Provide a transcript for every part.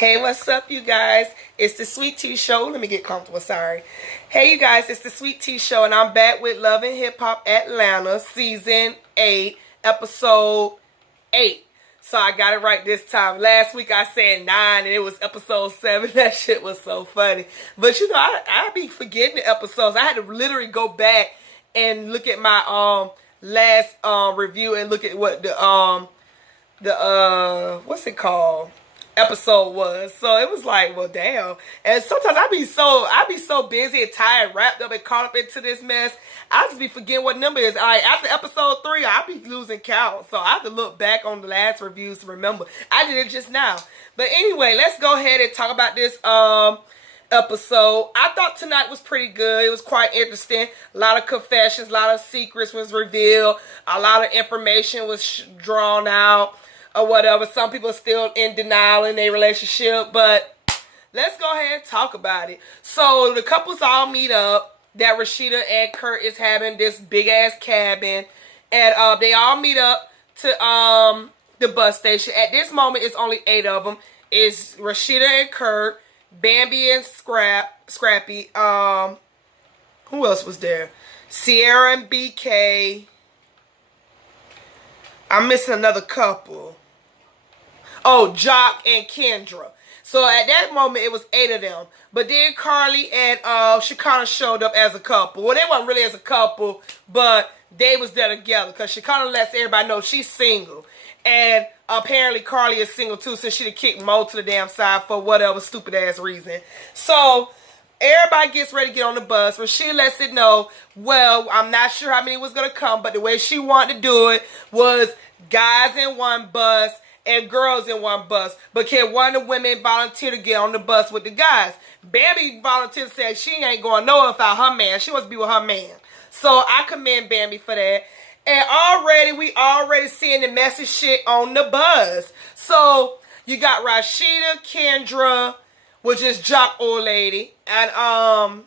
Hey, what's up, you guys? It's the Sweet Tea Show. Let me get comfortable, sorry. Hey, you guys, it's the Sweet Tea Show, and I'm back with Love and Hip Hop Atlanta, Season 8, Episode 8. So I got it right this time. Last week I said 9, and it was Episode 7. That shit was so funny. But, you know, I be forgetting the episodes. I had to literally go back and look at my last review and look at what the what's it called? Episode was. So it was like, well, damn. And sometimes I be so busy and tired, wrapped up and caught up into this mess. I just be forgetting what number it is. All right, after episode 3, I be losing count. So I have to look back on the last reviews to remember. I did it just now. But anyway, let's go ahead and talk about this episode. I thought tonight was pretty good. It was quite interesting. A lot of confessions, a lot of secrets was revealed. A lot of information was drawn out. Or whatever. Some people are still in denial in their relationship, but let's go ahead and talk about it. So the couples all meet up. That Rashida and Kurt is having this big ass cabin, and they all meet up to the bus station. At this moment, it's only 8 of them. It's Rashida and Kurt, Bambi and Scrappy. Who else was there? Sierra and BK. I'm missing another couple. Oh, Jock and Kendra. So at that moment, it was 8 of them. But then Carly and Shekinah showed up as a couple. Well, they weren't really as a couple, but they was there together. Because Shekinah lets everybody know she's single. And apparently Carly is single too, since she done kicked Mo to the damn side for whatever stupid ass reason. So everybody gets ready to get on the bus. Rashida lets it know, well, I'm not sure how many was going to come, but the way she wanted to do it was guys in one bus and girls in one bus. But can one of the women volunteer to get on the bus with the guys? Bambi volunteered to say she ain't going nowhere without her man. She wants to be with her man. So I commend Bambi for that. And we already seeing the messy shit on the bus. So you got Rashida, Kendra, which is Jock old lady. And,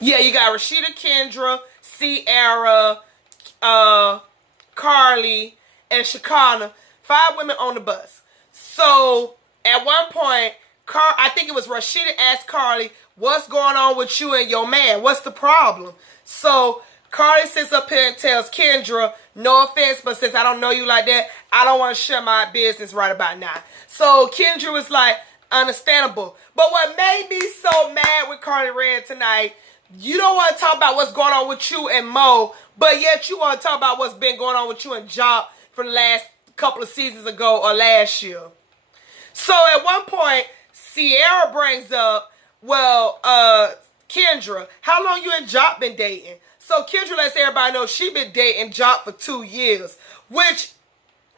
yeah, you got Rashida, Kendra, Sierra, Carly, and Shekinah. 5 women on the bus. So, at one point, I think it was Rashida asked Carly, what's going on with you and your man? What's the problem? So, Carly sits up here and tells Kendra, no offense, but since I don't know you like that, I don't want to share my business right about now. So, Kendra was like, understandable. But what made me so mad with Carly Red tonight, you don't want to talk about what's going on with you and Mo, but yet you want to talk about what's been going on with you and Jock from the last couple of seasons ago or last year. So at one point, Sierra brings up, well, Kendra, how long you and Jock been dating? So Kendra lets everybody know she been dating Jock for 2 years, which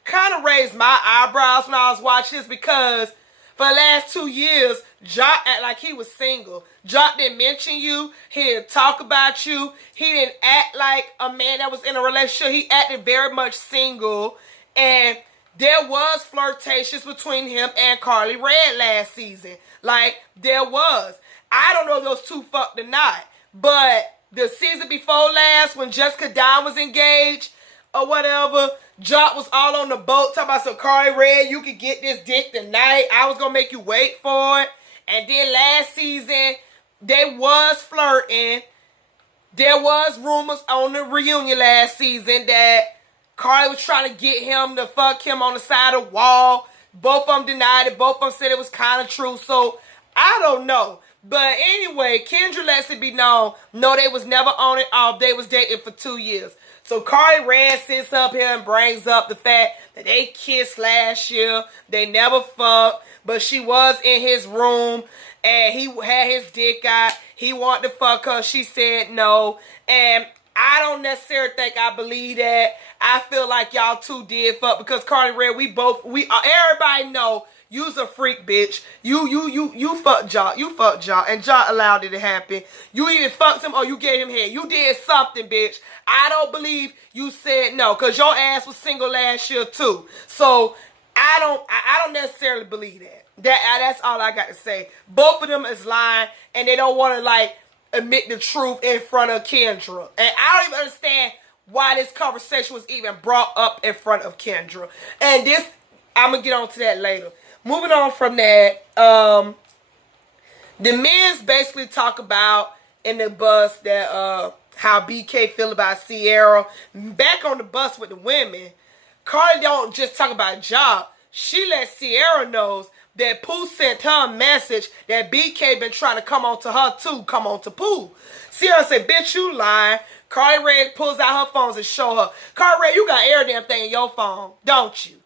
kind of raised my eyebrows when I was watching this, because for the last 2 years, Jock act like he was single. Jock didn't mention you. He didn't talk about you. He didn't act like a man that was in a relationship. He acted very much single. And there was flirtations between him and Carly Red last season. Like, there was. I don't know if those two fucked or not. But the season before last, when Jessica Dime was engaged or whatever, Jock was all on the boat talking about, so Carly Red, you could get this dick tonight. I was going to make you wait for it. And then last season, they was flirting. There was rumors on the reunion last season that Carly was trying to get him to fuck him on the side of the wall. Both of them denied it. Both of them said it was kind of true. So, I don't know. But anyway, Kendra lets it be known, no, they was never on it off. They was dating for 2 years. So Carly Red sits up here and brings up the fact that they kissed last year. They never fucked, but she was in his room and he had his dick out. He wanted to fuck her. She said no. And I don't necessarily think I believe that. I feel like y'all two did fuck, because Carly Red, everybody know you's a freak, bitch. You fucked Jock. You fucked Jock. And Jock allowed it to happen. You either fucked him or you gave him head. You did something, bitch. I don't believe you said no, because your ass was single last year too. So I don't necessarily believe that. That's all I got to say. Both of them is lying, and they don't want to like admit the truth in front of Kendra. And I don't even understand why this conversation was even brought up in front of Kendra. And this, I'm going to get on to that later. moving on from that, the men's basically talk about in the bus that how BK feel about Ciara. Back on the bus with the women, Cardi don't just talk about job. She let Ciara knows that Pooh sent her a message that BK been trying to come on to her too, come on to Pooh. Ciara said, bitch, you lying. Cardi Red pulls out her phones and show her. Cardi Red, you got every damn thing in your phone, don't you?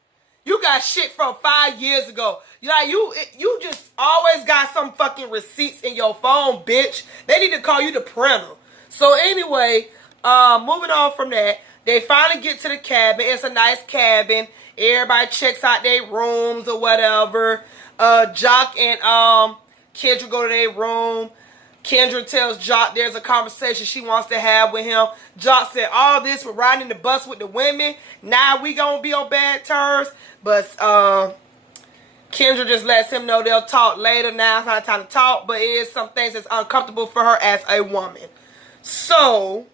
You got shit from 5 years ago. Like, you just always got some fucking receipts in your phone, bitch. They need to call you the printer. So anyway, moving on from that, they finally get to the cabin. It's a nice cabin. Everybody checks out their rooms or whatever. Jock and Kendra go to their room. Kendra tells Jock there's a conversation she wants to have with him. Jock said, all this for riding the bus with the women. Now we gonna be on bad terms. But Kendra just lets him know they'll talk later. Now it's not time to talk. But it is some things that's uncomfortable for her as a woman. So,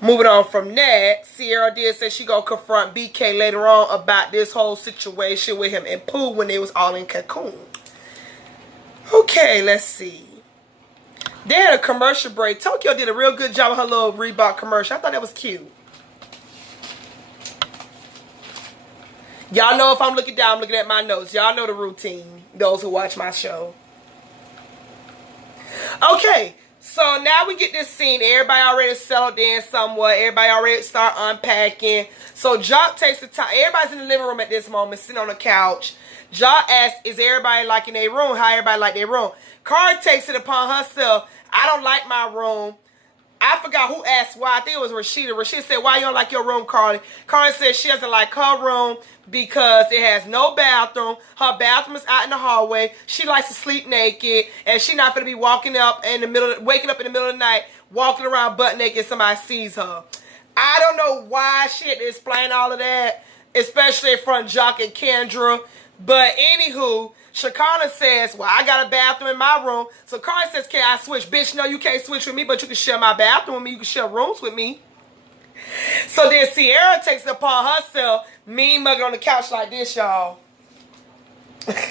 moving on from that, Ciara did say she gonna confront BK later on about this whole situation with him and Pooh when they was all in Cancun. Okay, let's see. They had a commercial break. Tokyo did a real good job of her little Reebok commercial. I thought that was cute. Y'all know if I'm looking down, I'm looking at my notes. Y'all know the routine, those who watch my show. Okay, so now we get this scene. Everybody already settled in somewhat. Everybody already start unpacking. So Jock takes the time. Everybody's in the living room at this moment, sitting on the couch. Jock asks, is everybody liking their room? How everybody like their room? Cardi takes it upon herself. I don't like my room. I forgot who asked why. I think it was Rashida. Rashida said, why you don't like your room, Cardi? Cardi said she doesn't like her room because it has no bathroom. Her bathroom is out in the hallway. She likes to sleep naked. And she's not going to be waking up in the middle of the night, walking around butt naked, somebody sees her. I don't know why she had to explain all of that, especially in front of Jock and Kendra. But anywho, Shekinah says, well, I got a bathroom in my room. So Cardi says, can I switch? Bitch, no, you can't switch with me, but you can share my bathroom with me. You can share rooms with me. So then Ciara takes it upon herself, mean mugging on the couch like this, y'all.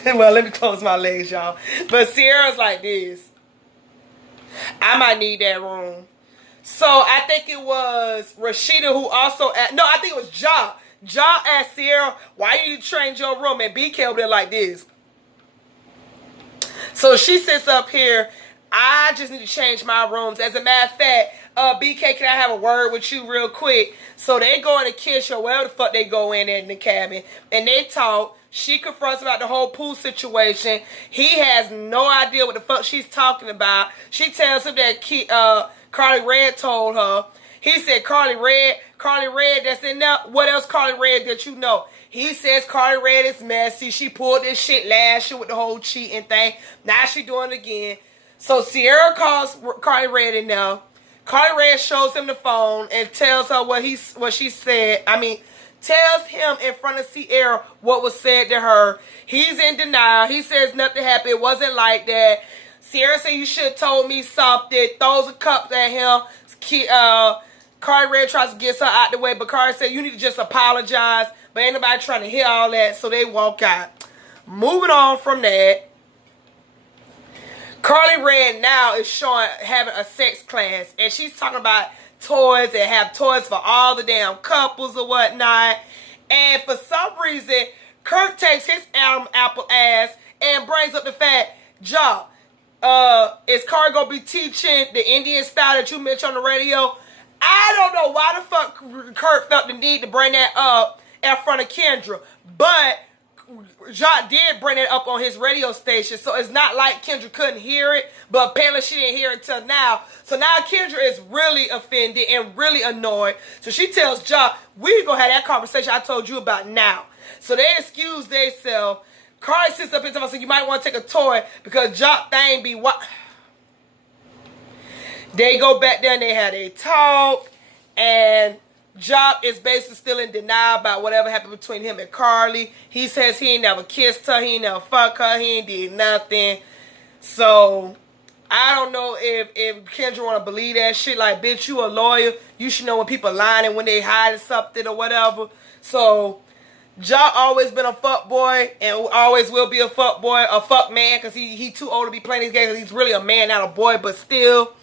Well, let me close my legs, y'all. But Ciara's like this. I might need that room. So I think it was Rashida who also asked, no, I think it was Ja. Ja asked Ciara, why you change your room? And BK over there like this. So she sits up here. I just need to change my rooms. As a matter of fact, BK, can I have a word with you real quick? So they go in the kitchen or wherever the fuck they go in the cabin. And they talk. She confronts about the whole Pooh situation. He has no idea what the fuck she's talking about. She tells him that Carly Red told her. He said, Carly Red, that's in there. What else Carly Red that you know? He says Carly Red is messy. She pulled this shit last year with the whole cheating thing. Now she doing it again. So Ciara calls Carly Red in there. Carly Red shows him the phone and tells her what she said. I mean, tells him in front of Ciara what was said to her. He's in denial. He says nothing happened. It wasn't like that. Ciara said you should have told me something. Throws a cup at him. Carly Red tries to get her out the way, but Carly said you need to just apologize. But ain't nobody trying to hear all that, so they walk out. Moving on from that, Carly Red now is having a sex class, and she's talking about toys and have toys for all the damn couples or whatnot. And for some reason, Kirk takes his apple ass and brings up the fact, Ja, is Carly gonna be teaching the Indian style that you mentioned on the radio? I don't know why the fuck Kurt felt the need to bring that up in front of Kendra. But Jacques did bring it up on his radio station. So it's not like Kendra couldn't hear it. But apparently she didn't hear it until now. So now Kendra is really offended and really annoyed. So she tells Jacques, we're going to have that conversation I told you about now. So they excuse themselves. Carly sits up and tells us, you might want to take a toy because Jacques thing be what. They go back there and they had a talk, and Jock is basically still in denial about whatever happened between him and Carly. He says he ain't never kissed her, he ain't never fucked her, he ain't did nothing. So I don't know if Kendra want to believe that shit. Like, bitch, you a lawyer, you should know when people lying and when they hiding something or whatever. So Ja always been a fuck boy and always will be a fuck boy, a fuck man, because he too old to be playing these games. He's really a man, not a boy, but still,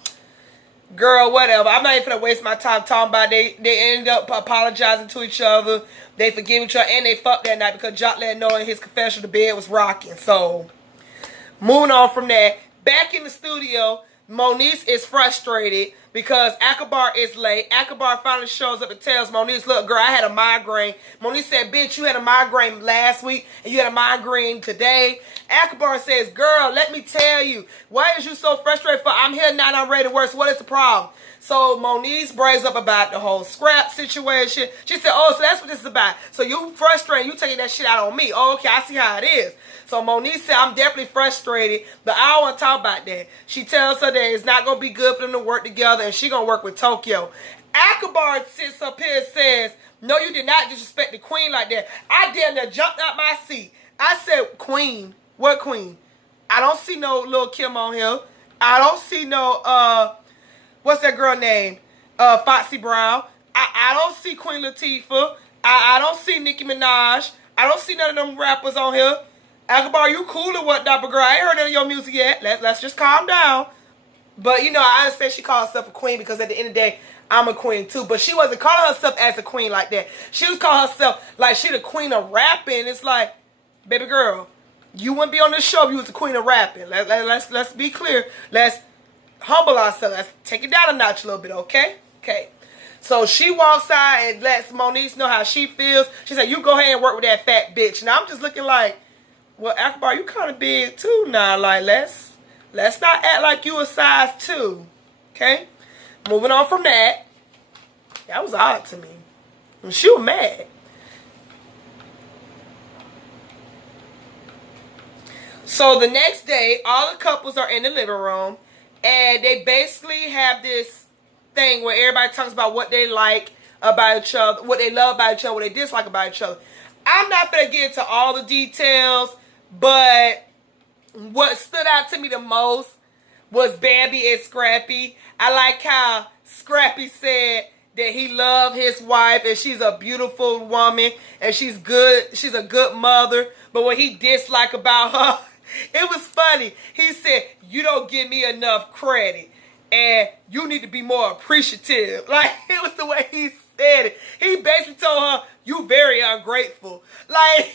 girl, whatever. I'm not even gonna waste my time talking about it. They ended up apologizing to each other. They forgive each other, and they fucked that night because Ja let know in his confession the bed was rocking. So, moving on from that, back in the studio, Moniece is frustrated because Akbar is late. Akbar finally shows up and tells Moniece, look, girl, I had a migraine. Moniece said, bitch, you had a migraine last week and you had a migraine today. Akbar says, girl, let me tell you, why is you so frustrated for? I'm here now and I'm ready to work. So what is the problem? So Moniece brings up about the whole scrap situation. She said, oh, so that's what this is about. So you frustrated, you taking that shit out on me. Oh, okay, I see how it is. So Moniece said, I'm definitely frustrated, but I don't want to talk about that. She tells her that it's not going to be good for them to work together, and she going to work with Tokyo. Akbar sits up here and says, no, you did not disrespect the queen like that. I damn near jumped out my seat. I said, queen? What queen? I don't see no Lil' Kim on here. I don't see no, what's that girl name? Foxy Brown. I don't see Queen Latifah. I don't see Nicki Minaj. I don't see none of them rappers on here. Akbar, you cool or what, Dapper Girl? I ain't heard none of your music yet. Let's just calm down. But, you know, I understand she calls herself a queen because at the end of the day, I'm a queen too. But she wasn't calling herself as a queen like that. She was calling herself like she the queen of rapping. It's like, baby girl, you wouldn't be on this show if you was the queen of rapping. Let's be clear. Let's humble ourselves. Let's take it down a notch a little bit, okay? Okay. So she walks out and lets Moniece know how she feels. She said, you go ahead and work with that fat bitch. Now I'm just looking like, well, Akbar, you kind of big too now. Like, let's not act like you a size 2. Okay? Moving on from that. That was odd to me. And she was mad. So the next day, all the couples are in the living room. And they basically have this thing where everybody talks about what they like about each other, what they love about each other, what they dislike about each other. I'm not going to get into all the details, but what stood out to me the most was Bambi and Scrappy. I like how Scrappy said that he loved his wife and she's a beautiful woman and she's good. She's a good mother. But what he disliked about her, it was funny. He said, you don't give me enough credit and you need to be more appreciative. Like, it was the way he said it. He basically told her, you very ungrateful. Like,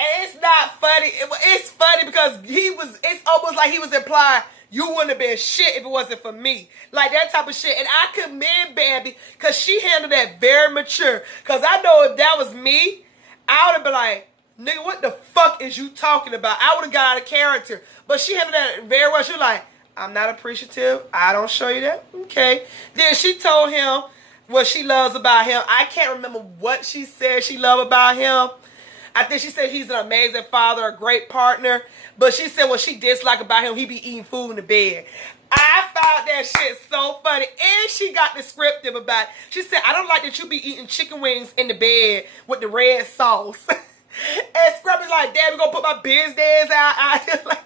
and it's not funny. It's funny because it's almost like he was implying you wouldn't have been shit if it wasn't for me. Like that type of shit. And I commend Bambi because she handled that very mature. Because I know if that was me, I would have been like, nigga, what the fuck is you talking about? I would have got out of character. But she handled that very well. She was like, I'm not appreciative. I don't show you that. Okay. Then she told him what she loves about him. I can't remember what she said she loved about him. I think she said he's an amazing father, a great partner. But she said what she disliked about him, he be eating food in the bed. I found that shit so funny. And she got descriptive about it. She said, I don't like that you be eating chicken wings in the bed with the red sauce. And Scrappy's like, Dad, we gonna put my business out like that.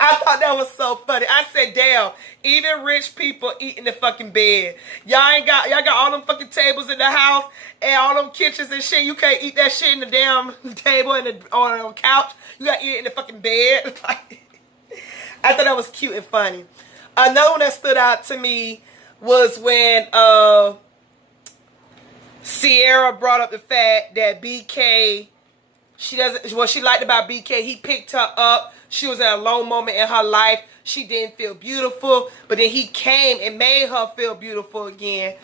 I thought that was so funny. I said, damn, even rich people eat in the fucking bed. Y'all got all them fucking tables in the house and all them kitchens and shit. You can't eat that shit in the damn table on the couch. You gotta eat it in the fucking bed. I thought that was cute and funny. Another one that stood out to me was when Sierra brought up the fact that BK, what she liked about BK, he picked her up. She was at a low moment in her life. She didn't feel beautiful. But then he came and made her feel beautiful again.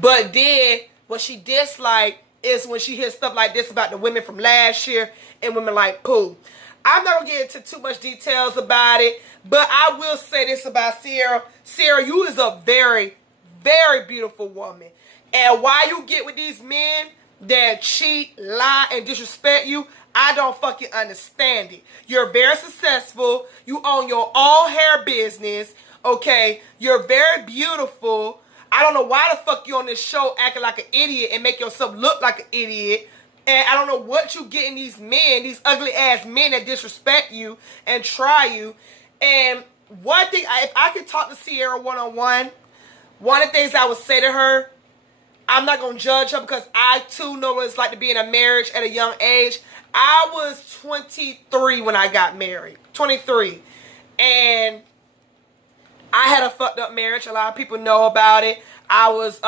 But then what she disliked is when she hears stuff like this about the women from last year and women like Pooh. I'm not going to get into too much details about it. But I will say this about Sierra. Sierra, you is a very, very beautiful woman. And why you get with these men that cheat, lie, and disrespect you, I don't fucking understand it. You're very successful. You own your own hair business. Okay? You're very beautiful. I don't know why the fuck you on this show acting like an idiot and make yourself look like an idiot. And I don't know what you get in these men, these ugly ass men that disrespect you and try you. And one thing, if I could talk to Sierra one-on-one, one of the things I would say to her, I'm not going to judge her because I too know what it's like to be in a marriage at a young age. I was 23 when I got married. 23. And I had a fucked up marriage. A lot of people know about it. I was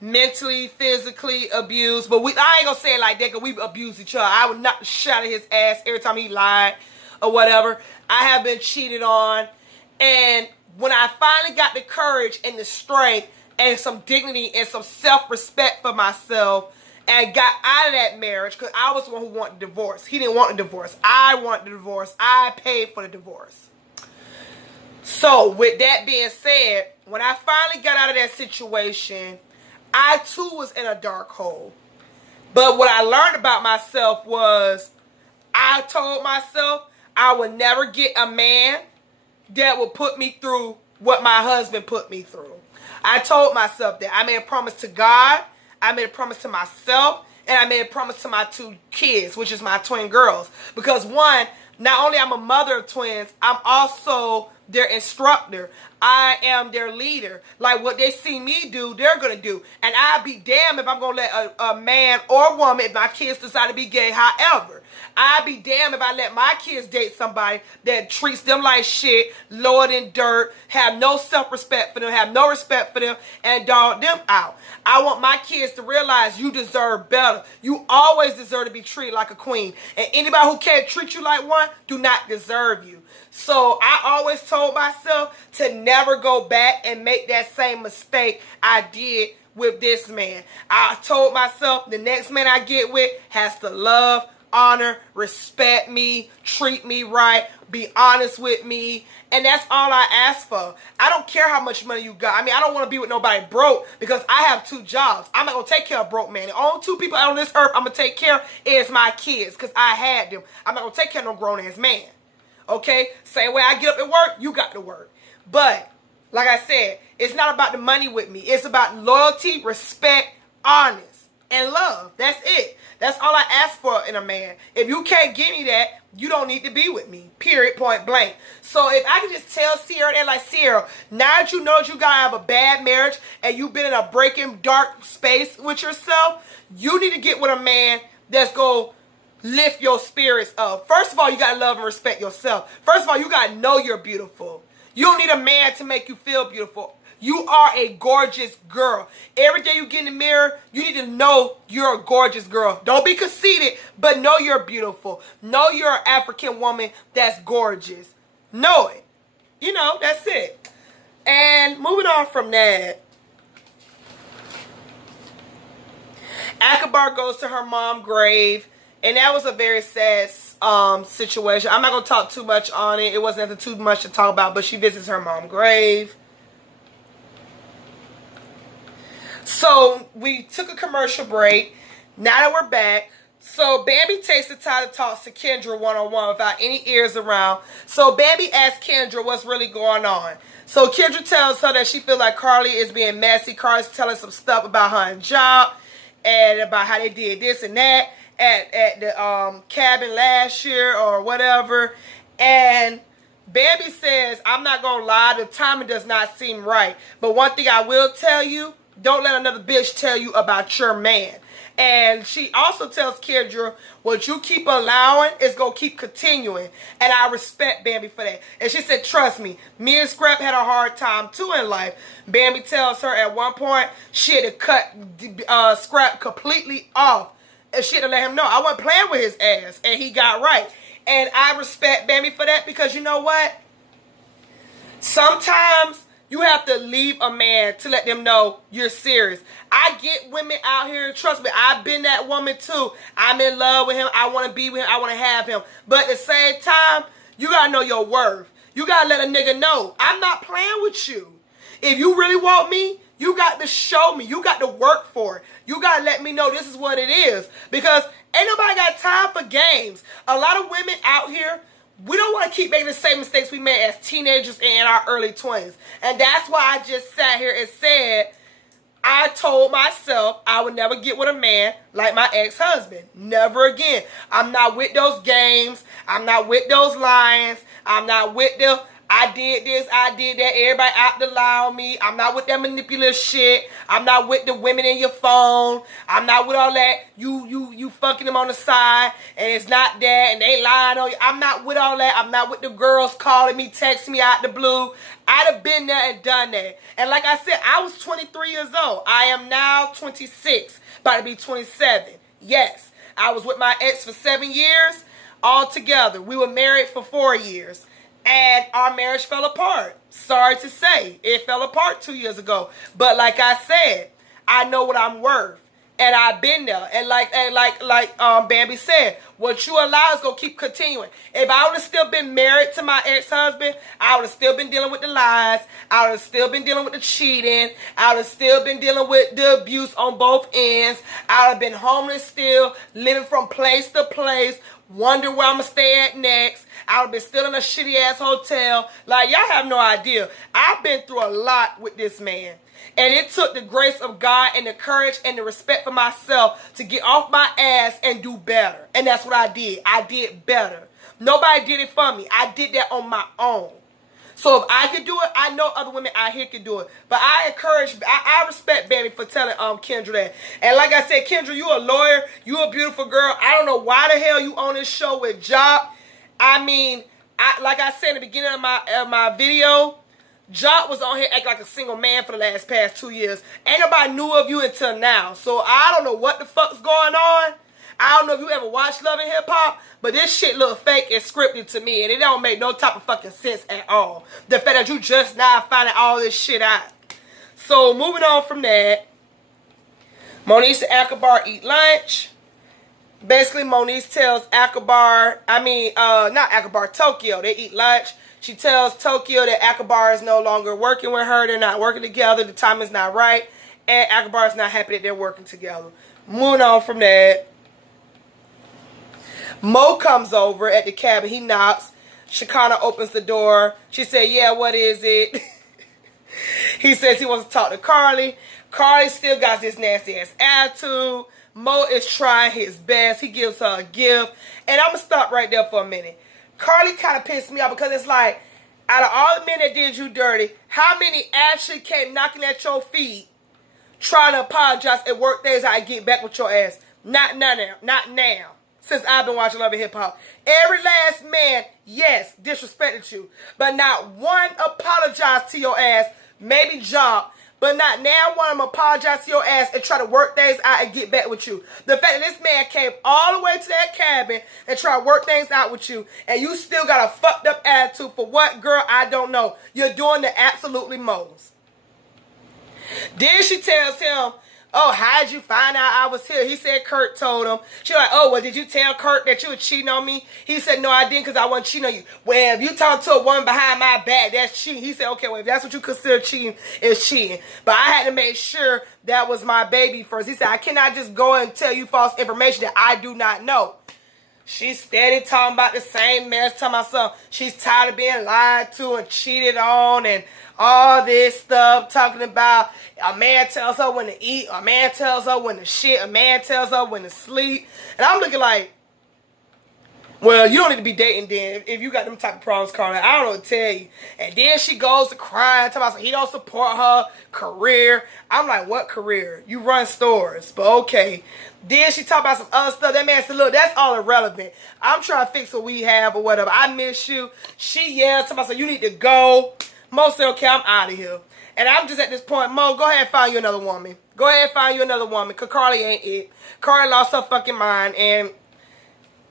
mentally, physically abused. But I ain't going to say it like that because we abused each other. I would knock the shit out of his ass every time he lied or whatever. I have been cheated on. And when I finally got the courage and the strength and some dignity and some self-respect for myself and got out of that marriage, because I was the one who wanted a divorce. He didn't want a divorce. I wanted the divorce. I paid for the divorce. So, with that being said, when I finally got out of that situation, I too was in a dark hole. But what I learned about myself was, I told myself I would never get a man that would put me through what my husband put me through. I told myself that. I made a promise to God, I made a promise to myself, and I made a promise to my 2 kids, which is my twin girls. Because one, not only I'm a mother of twins, I'm also their instructor. I am their leader. Like what they see me do, they're going to do. And I'd be damned if I'm going to let a man or woman, if my kids decide to be gay, however. I'd be damned if I let my kids date somebody that treats them like shit, lower than dirt, have no self-respect for them, have no respect for them, and dog them out. I want my kids to realize you deserve better. You always deserve to be treated like a queen. And anybody who can't treat you like one do not deserve you. So I always told myself to never go back and make that same mistake I did with this man. I told myself the next man I get with has to love, honor, respect me, treat me right, be honest with me, and that's all I ask for. I don't care how much money you got. I mean, I don't want to be with nobody broke because I have 2 jobs. I'm not going to take care of broke man. The only 2 people on this earth I'm going to take care of is my kids because I had them. I'm not going to take care of no grown-ass man. Okay? Same way I get up at work, you got to work. But, like I said, it's not about the money with me. It's about loyalty, respect, honest, and love. That's it. That's all I ask for in a man. If you can't give me that, you don't need to be with me. Period. Point blank. So if I can just tell Sierra that, like, Sierra, now that you know that you gotta have a bad marriage and you've been in a breaking dark space with yourself, you need to get with a man that's gonna lift your spirits up. First of all, you gotta love and respect yourself. First of all, you gotta know you're beautiful. You don't need a man to make you feel beautiful. You are a gorgeous girl. Every day you get in the mirror, you need to know you're a gorgeous girl. Don't be conceited, but know you're beautiful. Know you're an African woman that's gorgeous. Know it. You know, that's it. And moving on from that, Akbar goes to her mom's grave, and that was a very sad situation. I'm not going to talk too much on it. It wasn't too much to talk about, but she visits her mom's grave. So, we took a commercial break. Now that we're back, so Bambi takes the time to talk to Kendra one-on-one without any ears around. So, Bambi asks Kendra what's really going on. So, Kendra tells her that she feels like Carly is being messy. Carly's telling some stuff about her and Job and about how they did this and that at the cabin last year or whatever. And Bambi says, I'm not going to lie, the timing does not seem right. But one thing I will tell you, don't let another bitch tell you about your man. And she also tells Kendra, what you keep allowing is going to keep continuing. And I respect Bambi for that. And she said, trust me, me and Scrap had a hard time too in life. Bambi tells her at one point she had to cut Scrap completely off. And she had to let him know I wasn't playing with his ass. And he got right. And I respect Bambi for that because you know what? Sometimes you have to leave a man to let them know you're serious. I get women out here, trust me, I've been that woman too. I'm in love with him. I want to be with him. I want to have him. But at the same time, you got to know your worth. You got to let a nigga know, I'm not playing with you. If you really want me, you got to show me. You got to work for it. You got to let me know this is what it is. Because ain't nobody got time for games. A lot of women out here, we don't want to keep making the same mistakes we made as teenagers and in our early 20s. And that's why I just sat here and said, I told myself I would never get with a man like my ex-husband. Never again. I'm not with those games. I'm not with those lions. I'm not with them. I did this, I did that. Everybody out to lie on me. I'm not with that manipulative shit. I'm not with the women in your phone. I'm not with all that. You fucking them on the side, and it's not that, and they lying on you. I'm not with all that. I'm not with the girls calling me, texting me out the blue. I'd have been there and done that. And like I said, I was 23 years old. I am now 26, about to be 27. Yes, I was with my ex for 7 years altogether. We were married for 4 years. And our marriage fell apart. Sorry to say, it fell apart 2 years ago. But like I said, I know what I'm worth, and I've been there. And like Bambi said, what you allow is gonna keep continuing. If I would have still been married to my ex-husband, I would have still been dealing with the lies. I would have still been dealing with the cheating. I would have still been dealing with the abuse on both ends. I would have been homeless still, living from place to place, wondering where I'm gonna stay at next. I would have been still in a shitty ass hotel. Like, y'all have no idea. I've been through a lot with this man. And it took the grace of God and the courage and the respect for myself to get off my ass and do better. And that's what I did. I did better. Nobody did it for me. I did that on my own. So if I could do it, I know other women out here can do it. But I respect Baby for telling Kendra that. And like I said, Kendra, you a lawyer. You a beautiful girl. I don't know why the hell you on this show with Job. I mean, like I said in the beginning of my video, Job was on here acting like a single man for the past 2 years. Ain't nobody knew of you until now. So I don't know what the fuck's going on. I don't know if you ever watched Love and Hip Hop, but this shit look fake and scripted to me, and it don't make no type of fucking sense at all. The fact that you just now finding all this shit out. So moving on from that, Moniece and Akbar eat lunch. Basically, Moniece tells Tokyo, they eat lunch. She tells Tokyo that Akbar is no longer working with her. They're not working together. The time is not right. And Akbar is not happy that they're working together. Moving on from that, Mo comes over at the cabin. He knocks. Shekinah opens the door. She said, yeah, what is it? He says he wants to talk to Carly. Carly still got this nasty ass attitude. Mo is trying his best. He gives her a gift. And I'm going to stop right there for a minute. Carly kind of pissed me off because it's like, out of all the men that did you dirty, how many actually came knocking at your feet trying to apologize at work days I get back with your ass? Not now. Since I've been watching Love and Hip Hop. Every last man, yes, disrespected you. But not one apologized to your ass. Maybe Job. But not now one of them apologize to your ass and try to work things out and get back with you. The fact that this man came all the way to that cabin and try to work things out with you, and you still got a fucked up attitude for what, girl, I don't know. You're doing the absolutely most. Then she tells him, oh, how'd you find out I was here? He said Kurt told him. She's like, oh, well, did you tell Kurt that you were cheating on me? He said, no, I didn't because I wasn't cheating on you. Well, if you talk to a woman behind my back, that's cheating. He said, okay, well, if that's what you consider cheating, it's cheating. But I had to make sure that was my baby first. He said, I cannot just go and tell you false information that I do not know. She's steady talking about the same mess, telling myself she's tired of being lied to and cheated on and all this stuff, talking about a man tells her when to eat, a man tells her when to shit, a man tells her when to sleep. And I'm looking like, well, you don't need to be dating then if you got them type of problems, Carly. I don't know what to tell you. And then she goes to crying, talking about he don't support her career. I'm like, what career? You run stores, but okay. Then she talk about some other stuff. That man said, look, that's all irrelevant. I'm trying to fix what we have or whatever. I miss you. She yells, talking about, so you need to go. Mo said, okay, I'm out of here. And I'm just at this point, Mo, go ahead and find you another woman. Go ahead and find you another woman, because Carly ain't it. Carly lost her fucking mind, and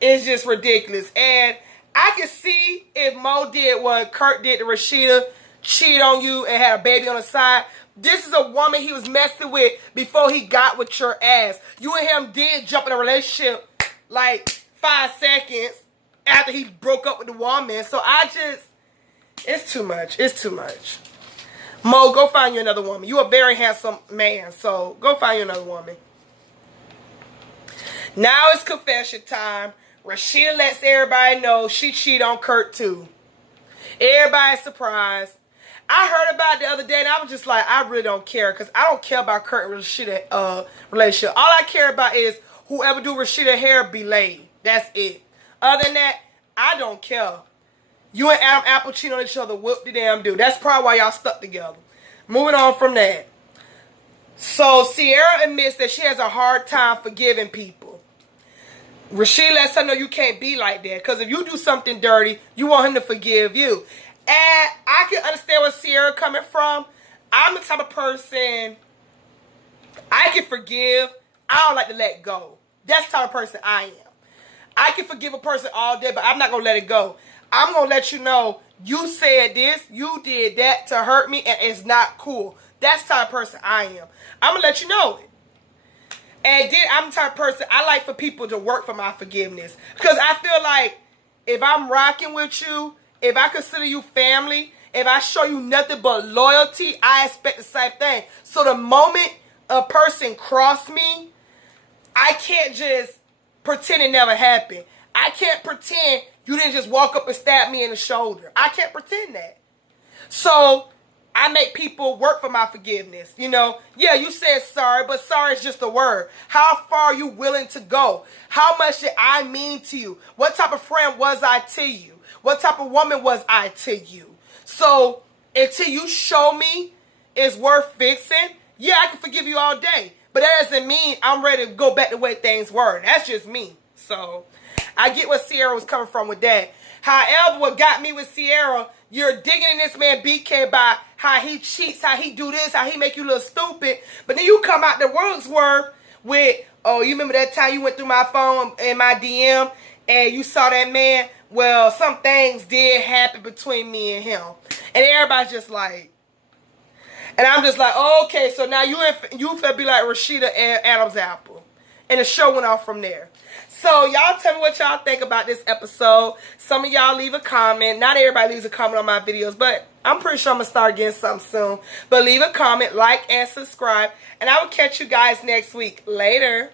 it's just ridiculous. And I can see if Mo did what Kurt did to Rashida, cheat on you and had a baby on the side. This is a woman he was messing with before he got with your ass. You and him did jump in a relationship like 5 seconds after he broke up with the woman. So it's too much. It's too much. Mo, go find you another woman. You a very handsome man, so go find you another woman. Now it's confession time. Rashida lets everybody know she cheated on Kurt too. Everybody's surprised. I heard about it the other day and I was just like, I really don't care, because I don't care about Kurt and Rashida relationship. All I care about is whoever do Rashida hair be laid. That's it. Other than that, I don't care. You and Adam Apple cheat on each other. Whoop the damn do. That's probably why y'all stuck together. Moving on from that. So Ciara admits that she has a hard time forgiving people. Rasheed lets her know you can't be like that. Because if you do something dirty, you want him to forgive you. And I can understand where Ciara coming from. I'm the type of person, I can forgive. I don't like to let go. That's the type of person I am. I can forgive a person all day, but I'm not going to let it go. I'm going to let you know, you said this, you did that to hurt me, and it's not cool. That's the type of person I am. I'm going to let you know it. And then I'm the type of person, I like for people to work for my forgiveness. Because I feel like if I'm rocking with you, if I consider you family, if I show you nothing but loyalty, I expect the same thing. So the moment a person crossed me, I can't just pretend it never happened. I can't pretend you didn't just walk up and stab me in the shoulder. I can't pretend that. So I make people work for my forgiveness. You know, yeah, you said sorry, but sorry is just a word. How far are you willing to go? How much did I mean to you? What type of friend was I to you? What type of woman was I to you? So until you show me it's worth fixing, yeah, I can forgive you all day. But that doesn't mean I'm ready to go back the way things were. That's just me. So I get what Ciara was coming from with that. However, what got me with Ciara, you're digging in this man BK by how he cheats, how he do this, how he make you look stupid. But then you come out the world's worth with, oh, you remember that time you went through my phone and my DM and you saw that man? Well, some things did happen between me and him. And everybody's just like, and I'm just like, oh, okay, so now you finna be like Rashida and Adam's Apple. And the show went off from there. So y'all tell me what y'all think about this episode. Some of y'all leave a comment. Not everybody leaves a comment on my videos, but I'm pretty sure I'm going to start getting something soon. But leave a comment, like, and subscribe. And I will catch you guys next week. Later.